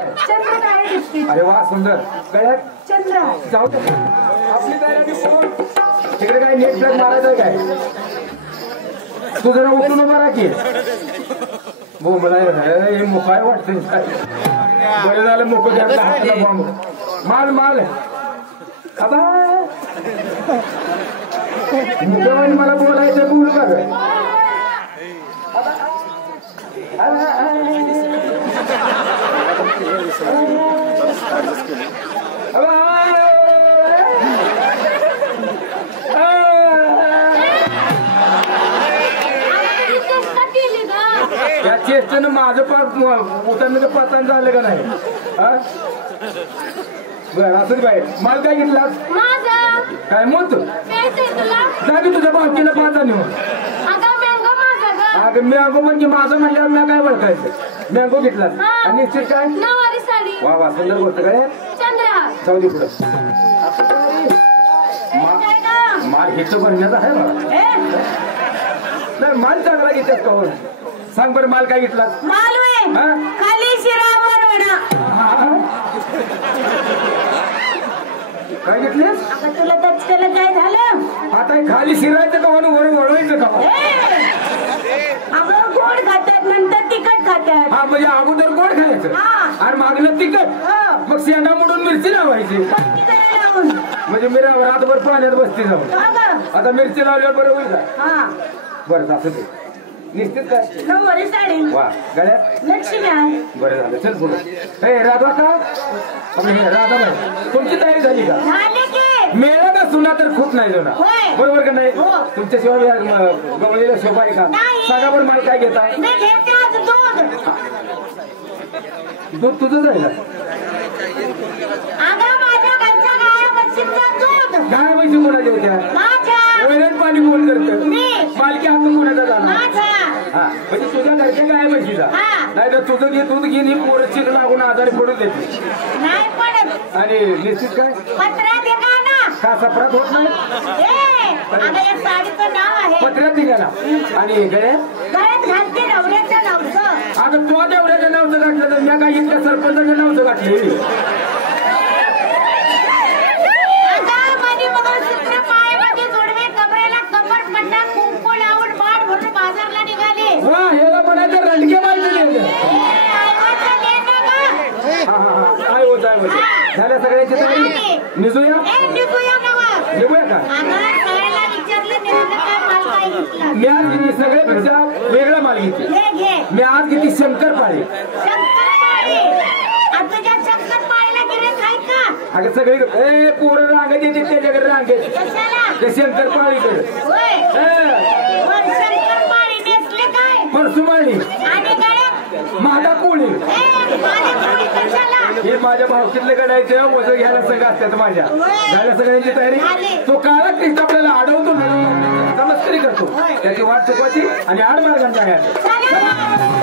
चंद्र काय दिसते? अरे वा सुंदर गळ्यात चंद्र जाऊ दे आपली तयारी सोड तिकडे काय नेट प्लग मारायचं काय तू जरा उठून उभा राखी बोंबला हे मुखाय वाटतं बरं झालं मुख बॉम्ब माल माल खबा मुख्यमंत्री मला बोलायचं बोलू का त्या चेष्टेनं माझं पाच उतरण्याचं पातान झालं का नाही बरं असं बाहेर माल काय घेतला काय मत जागी तुझ्या बाबतीला पाहता नेऊन अगं मॅंगो म्हणजे माझं म्हणल्यावर मी काय ओळखायचं मॅंगो घेतला आणि निश्चित काय वा वा सुंदर गोष्ट काय जाऊ दे पुढं माल हिचं भरण्याचा आहे बघा नाही माल चांगला घेतात का सांग बरं माल काय घेतला खाली शिरा काय घेतलीस तुला दचकेला काय झालं आता खाली शिरायचं का म्हणून वरून वळवायचं का अगं गोड खातात नंतर तिखट खातात हा म्हणजे अगोदर गोड खायचं आणि मागलं तिखट मग शेंगा मोडून मिरची लावायची म्हणजे मी रातभर पाण्यात बसते जाऊन आता मिरची लावल्यावर बरं होईल का बरं असं ते निश्चित काय नऊवारी साडी वा गळ्यात लक्ष्मी आहे बरं झालं चल पुढे हे राधा का राधा बाई तुमची तयारी झाली का मेळा का सुना तर खूप नाही जोना बरोबर का नाही तुमच्याशिवाय गवळीला शोभा आहे का सांगा बरं मला काय घेताय दूध तुझंच आहे का गाय म्हशी कोणाच्या होत्या वैरण पाणी कोण करतं मालकी हातून कोणाचा जाणार हा म्हणजे तुझ्या घरच्या गाय म्हशीचा नाही तर तुझं घे दूध घेऊन ही पोरं चिक लागून आजारी पडून देते आणि निश्चित काय का सफरात होत नाही पत्र्यात निघाला आणि गळ्यात अगं तुझ्या देवऱ्याच्या नावचं गाठलं तर मी काय इथल्या सरपंचाच्या नावचं गाठले वा ह्याला म्हणायचं रणके माहिती काय होत आहे झाल्या सगळ्याची तयारी निजूया निघूया का मी आज किती सगळ्यापेक्षा वेगळा माल घेतली मी आज किती शंकरपाळी अगं सगळी पोरं रांगत येते त्याच्याकडे रांगेत ते शंकरपाळीकडे परसुमाळी माझा पोळी हे माझ्या भावकीतले गडायचं वजन घ्यायला सगळं असतात माझ्या झाल्या सगळ्यांची तयारी तो काळा कृष्ण आपल्याला अडवतो नमस्कारी करतो त्याची वाट चुकवायची आणि आड मार्गाने जायचं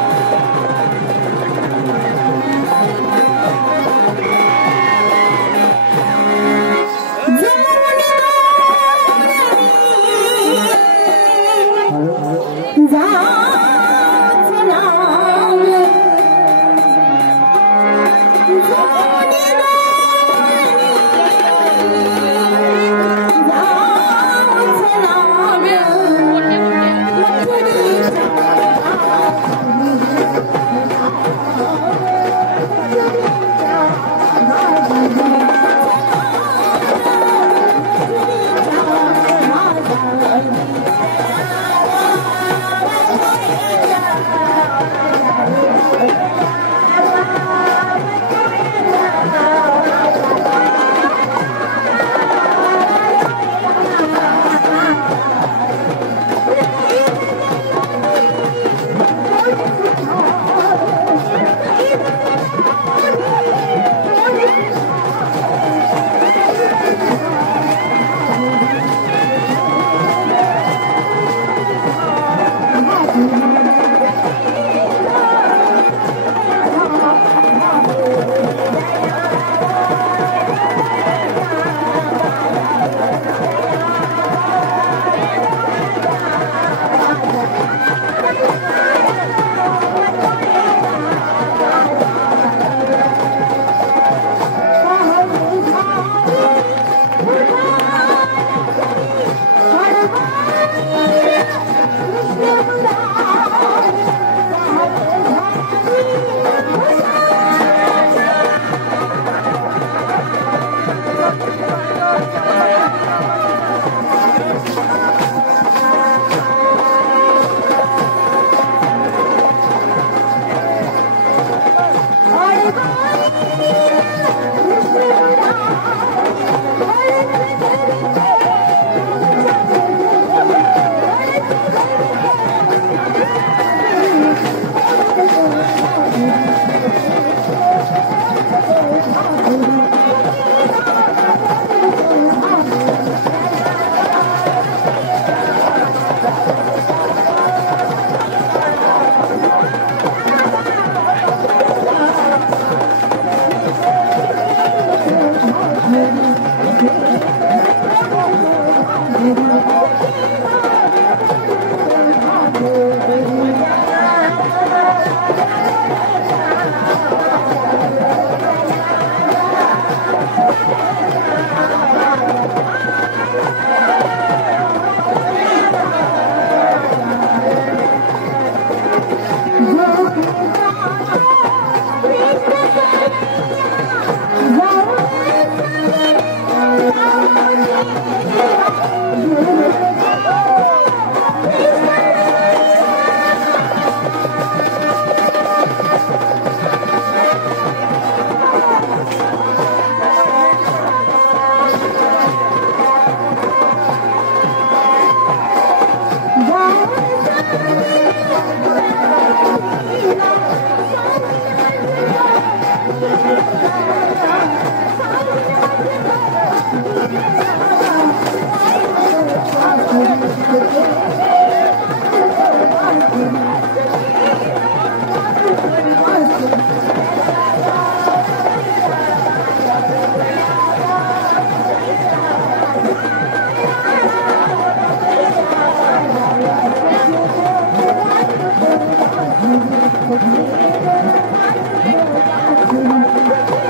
Thank you.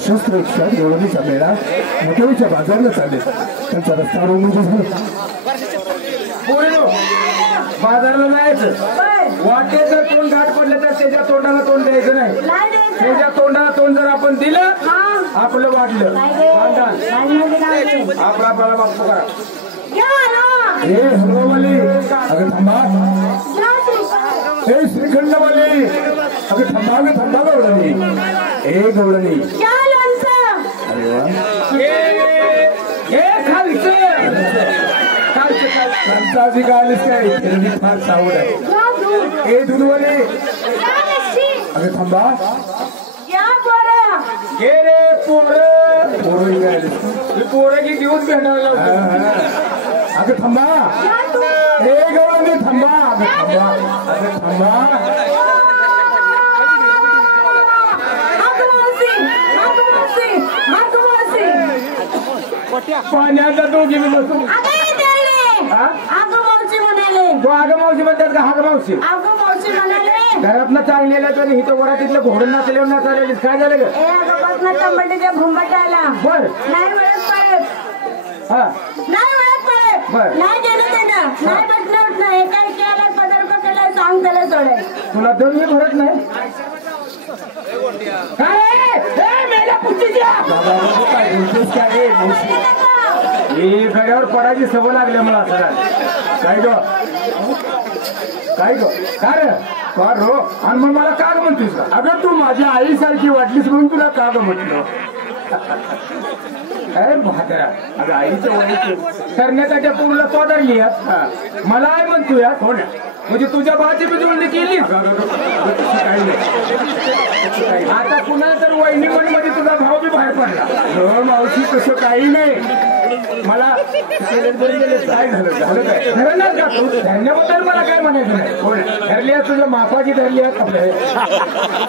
शस्त्रक्षा निवडणुकीचा मेळा मोठ्याच्या बाजारला चालेल त्यांचा रस्ता म्हणजे झालं बाजारला जायचं वाटेचं तोंड घाट पडलं तर त्याच्या तोंडाला तोंड द्यायचं नाही त्याच्या तोंडाला तोंड जर आपण दिलं आपलं वाटलं आपला आपल्याला मागतो करा हे हलवाली अगं थांबा हे श्रीखंडवाली अगं थांबा गवळणी हे गवळणी अरे वा हे खालचं संताजी गालीस काय फिरणी फार सावड आहे हे दुधवाली अगं थांबा हे रे पोरं पोरं गालीस पोरं की घेऊन भेटायला अगं अगं थांबा जा तू. हे गवळणी थांबा अगं थांबा अगं थांबा पाण्याचा दोघी मी बसून हा? तो आग मावशी म्हणतात का हाग मावशी घरातनं चांगलेलं तर हिथं वरा तिथलं घोडून नाचल्यावर नाचायला काय झालं ग टमाट्याच्या भुंबटाला बर नाही वेळेत पळत हा नाही वेळेत पळत बर. नाही गेलं त्यानं नाही बसलं उठलं हे काय केलं पदर पकडलं सांग त्याला सोडाय तुला दम मी भरत नाही काय ए, मेल्या पुच्चीच्या! बाबा, बाबा, काय बोलतोस काय रे, मावशी? हे गड्यावर पडायची सवय लागली मला असं काय ग काय ग काय रे का रो आणि मग मला का ग म्हणतोस का अगं तू माझ्या आईसारखी वाटलीस म्हणून तुला का ग म्हटलं काय भाद्या अगं आईचं वय करण्याच्या पूर्ण तो धरली मला आई म्हणतो या कोण म्हणजे तुझ्या भाची बी जुळणी केली काही नाही आता पुन्हा तर वहिनी मध्ये तुझा भाव बी बाहेर पडला मावशी तसं काही नाही मला काय झालं झालं काय धरणार का तू धरण्याबद्दल मला काय म्हणायचं नाही कोण धरली आहे तुझ्या मापाची धरली आहे आपल्या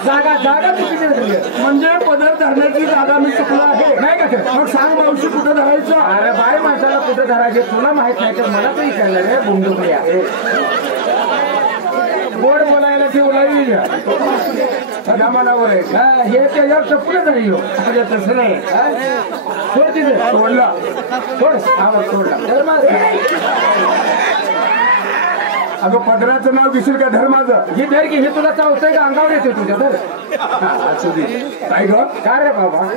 जागा जागा चुकीची धरली आहे म्हणजे पदर धरण्याची जागा मी चुकलो आहे नाही का ते? मग सांग मावशी कुठं धरायचं अरे बाय माणसाला कुठं धरायचे तुला माहित नाही तर मला तरी विचारलं रे बुंडुकल्या गोड बोलायला ते बोलावी मला बोलायचं हे त्याच्यावर चप्पलच झाली हो तसं नाही सोड तिथे सोडला सोड आवाज सोडला अगं पदराचं नाव दिसेल का धर्माचं हे धर की हे तुला चावतंय का अंगावर येते तुझ्या धर काय ग काय रे बाबा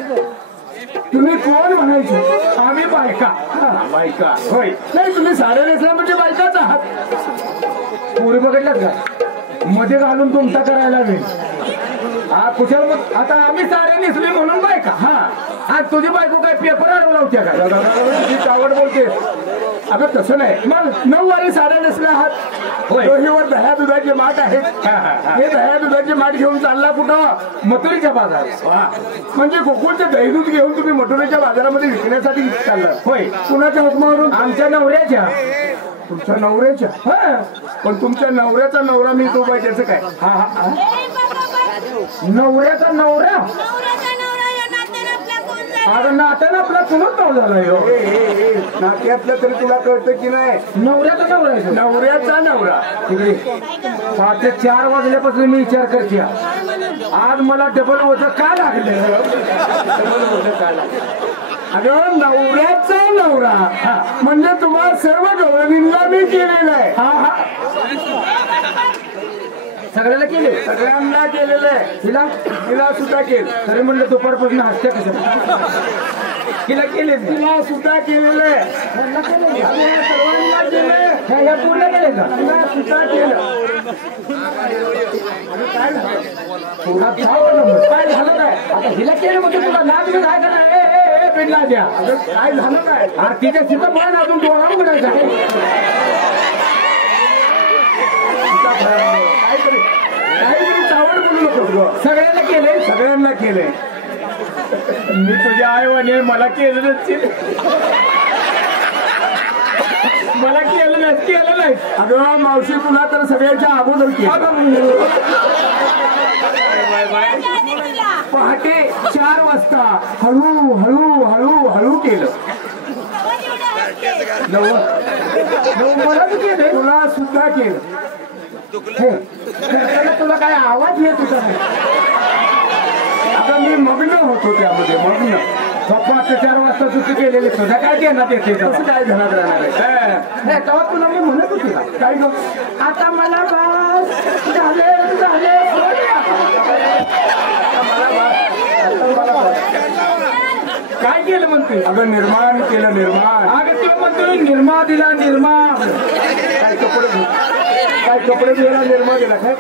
तुम्ही कोण म्हणायचे आम्ही बायका बायका होय नाही तुम्ही सारे नेसला म्हणजे बायकाच आहात पोरी बघितल्यात का मध्ये घालून तुमचा करायला लागेल हा कुशल मग आता आम्ही सारे नेसले म्हणून बायका हा आज तुझी बायको काय पेपर अडवला होत्या का आवड बोलते अगं तसं नाही मग 9 वारी साड्या नेसल्या आहात दोहीवर दह्या दुधाचे माठ आहेत हे दह्या दुधाचे माठ घेऊन चालला कुठं मथुरेच्या बाजारात म्हणजे गोकुळचे दही दूध घेऊन तुम्ही मथुरेच्या बाजारामध्ये विकण्यासाठी चाललं होय कुणाच्या हुकमावरून आमच्या नवऱ्याच्या तुमच्या नवऱ्याच्या पण तुमच्या नवऱ्याचा नवरा मी तो बाय त्याचं काय नवऱ्याचा नवरा अगं नात्यानं आपला चुलत नाव झालाय नात्यातलं तरी तुला कळतं की नाही नवऱ्याचा नवरा नवऱ्याचा नवरा तिकडे 4:30 वाजल्यापासून मी विचार करते आज मला डबल वजन का लागलं डबल वजन का लागलं अगं नवऱ्याचा नवरा म्हणजे तुम्हाला सर्व गवळणींना मी केलेलं आहे सगळ्याला केले सगळ्यांना केलेलं आहे तिला सुद्धा केलं तरी म्हणलं दुपारपासून हसते कसं तिला केले तिला सुद्धा केलेलं आहे सर्वांना केलं ह्या पूर्ण केले का तिला सुद्धा केलं काय झालं काय आता हिला केलं म्हणजे तुला लाज बी काय का पेटला द्या काय झालं काय तिच्या तिथं पण अजून डोळा म्हणायचा काहीतरी चावड बोलू नको सगळ्यांना केलंय सगळ्यांना केलंय मी तुझ्या आई वडील मला केलं नसतील मला केलं नाही अगं मावशी तुला तर सगळ्यांच्या अगोदर केलं पहाटे 4 वाजता हळू हळू हळू हळू केलं मला तू केलं तुला सुद्धा केलं तुला काय आवाज येत होता आता मी मग्न होतो त्यामध्ये मग्न 4 वाजता सुट्टी केलेली सुद्धा काय देण्यात येते तसं काय ध्यानात राहणार आहे तेव्हा तुला मी म्हणत होती ना काय ग आता मला बस झाले काय केलं म्हणते अगं निर्माण केलं निर्माण अगं ते म्हणतो निर्मा दिला निर्मा काय कपडे दिला निर्मा दिला काय